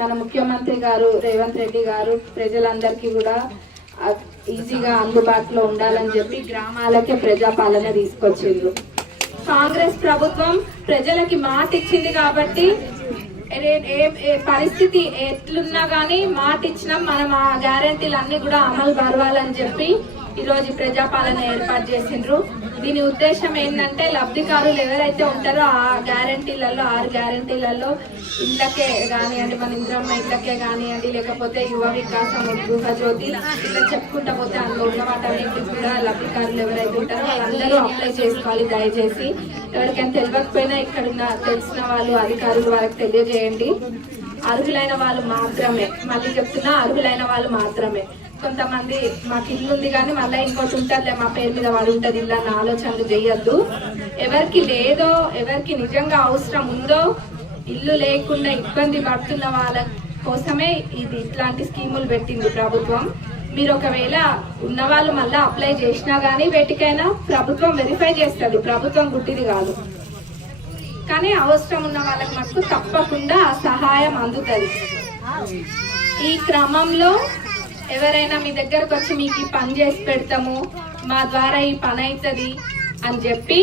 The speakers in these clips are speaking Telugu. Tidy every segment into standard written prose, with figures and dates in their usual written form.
మన ముఖ్యమంత్రి గారు రేవంత్ రెడ్డి గారు ప్రజలందరికీ కూడా ఈజీగా అందుబాటులో ఉండాలని చెప్పి గ్రామాలకే ప్రజాపాలన తీసుకొచ్చిండ్రు. కాంగ్రెస్ ప్రభుత్వం ప్రజలకి మాట ఇచ్చింది కాబట్టి పరిస్థితి ఎట్లున్నా గానీ మాట ఇచ్చినాం, మనం ఆ గ్యారెంటీలు అన్ని కూడా అమలు పరవాలని చెప్పి ఈ రోజు ప్రజాపాలన ఏర్పాటు చేసిండ్రు. దీని ఉద్దేశం ఏంటంటే లబ్ధిదారులు ఎవరైతే ఉంటారో ఆ గ్యారెంటీలలో 6 గ్యారెంటీలలో ఇళ్ళకే కానివ్వండి, మన ఇంద్రమ్మ ఇళ్ళకే కానివ్వండి, లేకపోతే యువ వికాసం, గృహజ్యోతి ఇలా చెప్పుకుంటా పోతే అందులో ఉన్న వాటన్నిటికి కూడా లబ్ధిదారులు ఎవరైతే ఉంటారో వాళ్ళందరూ అప్లై చేసుకోవాలి. దయచేసి ఎవరికైనా తెలియకపోయినా ఇక్కడున్న తెలిసిన వాళ్ళు అధికారులు వాళ్ళకి తెలియజేయండి. అర్హులైన వాళ్ళు మాత్రమే, మళ్ళీ చెప్తున్నా అర్హులైన వాళ్ళు మాత్రమే. కొంతమంది మాకు ఇల్లు ఉంది కానీ మళ్ళీ ఇంకోటి ఉంటుందిలే మా పేరు మీద వాడు ఉంటుంది ఇల్లు అన్న ఆలోచనలు చేయొద్దు. ఎవరికి లేదో, ఎవరికి నిజంగా అవసరం ఉందో, ఇల్లు లేకుండా ఇబ్బంది పడుతున్న వాళ్ళ కోసమే ఇది ఇట్లాంటి స్కీములు పెట్టింది ప్రభుత్వం. మీరు ఒకవేళ ఉన్నవాళ్ళు మళ్ళీ అప్లై చేసినా గానీ వేటికైనా ప్రభుత్వం వెరిఫై చేస్తుంది, ప్రభుత్వం గుడ్డిది కాదు. కానీ అవసరం ఉన్న వాళ్ళకి మటుకు తప్పకుండా ఆ సహాయం అందుతుంది. ఈ క్రమంలో ఎవరైనా మీ దగ్గరకు వచ్చి మీకు ఈ పని చేసి పెడతాము, మా ద్వారా ఈ పని అవుతుంది అని చెప్పి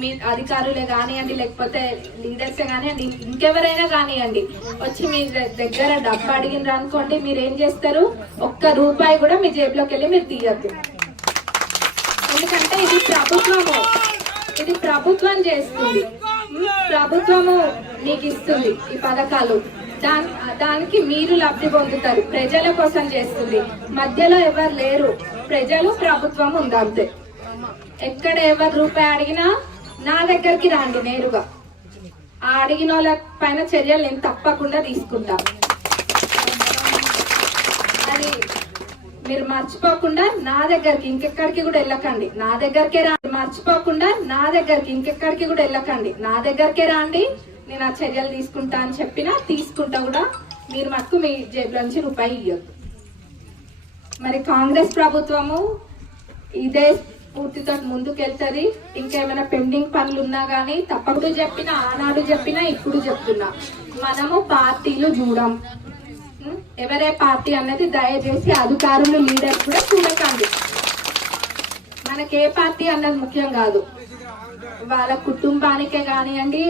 మీ అధికారులే కానివ్వండి, లేకపోతే లీడర్సే కానివ్వండి, ఇంకెవరైనా కానివ్వండి వచ్చి మీ దగ్గర డబ్బు అడిగినారు అనుకోండి, మీరు ఏం చేస్తారు? ఒక్క రూపాయి కూడా మీ జేబులోకి వెళ్ళి మీరు తీయద్దు. ఎందుకంటే ఇది ప్రభుత్వం చేస్తుంది, ప్రభుత్వము మీకు ఇస్తుంది ఈ పథకాలు. దానికి మీరు లబ్ధి పొందుతారు. ప్రజల కోసం చేస్తుంది, మధ్యలో ఎవరు లేరు, ప్రజలు ప్రభుత్వం ఉంది అంతే. ఎక్కడ ఎవరు రూపాయి అడిగినా నా దగ్గరికి రండి నేరుగా. ఆ అడిగిన వాళ్ళ పైన చర్యలు నేను తప్పకుండా తీసుకుంటా. అది మీరు మర్చిపోకుండా నా దగ్గరికి ఇంకెక్కడికి కూడా వెళ్ళకండి, నా దగ్గరకే రండి. మర్చిపోకుండా నా దగ్గరికి ఇంకెక్కడికి కూడా వెళ్ళకండి, నా దగ్గరకే రండి. నేను ఆ చర్యలు తీసుకుంటా అని చెప్పినా తీసుకుంటా కూడా. మీరు మటుకు మీ జేబులో నుంచి రూపాయి ఇవ్వద్దు. మరి కాంగ్రెస్ ప్రభుత్వము ఇదే స్ఫూర్తితో ముందుకెళ్తుంది. ఇంకేమైనా పెండింగ్ పనులు ఉన్నా గానీ తప్పకుండా చెప్పినా, ఆనాడు చెప్పినా, ఇప్పుడు చెప్తున్నా, మనము పార్టీలు చూడం. ఎవరే పార్టీ అన్నది దయచేసి అధికారులు, లీడర్స్ కూడా చూడకండి. మనకే పార్టీ అన్నది ముఖ్యం కాదు, వాళ్ళ కుటుంబానికే కానివ్వండి,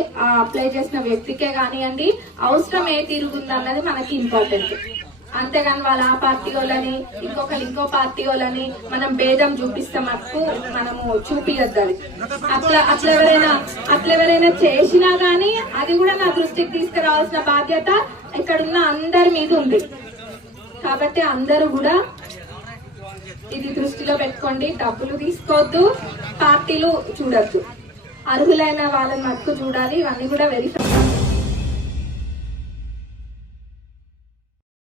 అప్లై చేసిన వ్యక్తికే కానివ్వండి, అవసరం ఏ తిరుగుంది అన్నది మనకి ఇంపార్టెంట్. అంతేగాని వాళ్ళ ఆ పార్టీ వాళ్ళని ఇంకో పార్టీ వాళ్ళని మనం భేదం చూపిస్తే మటుకు మనము చూపియద్దు. అట్లా ఎవరైనా చేసినా గానీ అది కూడా నా దృష్టికి తీసుకురావాల్సిన బాధ్యత ఇక్కడున్న అందరి మీద ఉంది. కాబట్టి అందరూ కూడా ఇది దృష్టిలో పెట్టుకోండి. డబ్బులు తీసుకోవద్దు, పార్టీలు చూడొద్దు, అర్హులైన వాళ్ళని మటుకు చూడాలి. ఇవన్నీ కూడా వెరిఫై